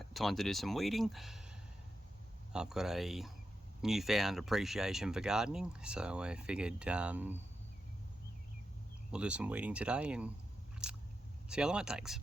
Alright, time to do some weeding. I've got a newfound appreciation for gardening, so I figured we'll do some weeding today and see how long it takes.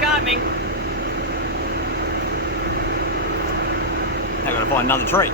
Gardening. Now I've got to find another tree.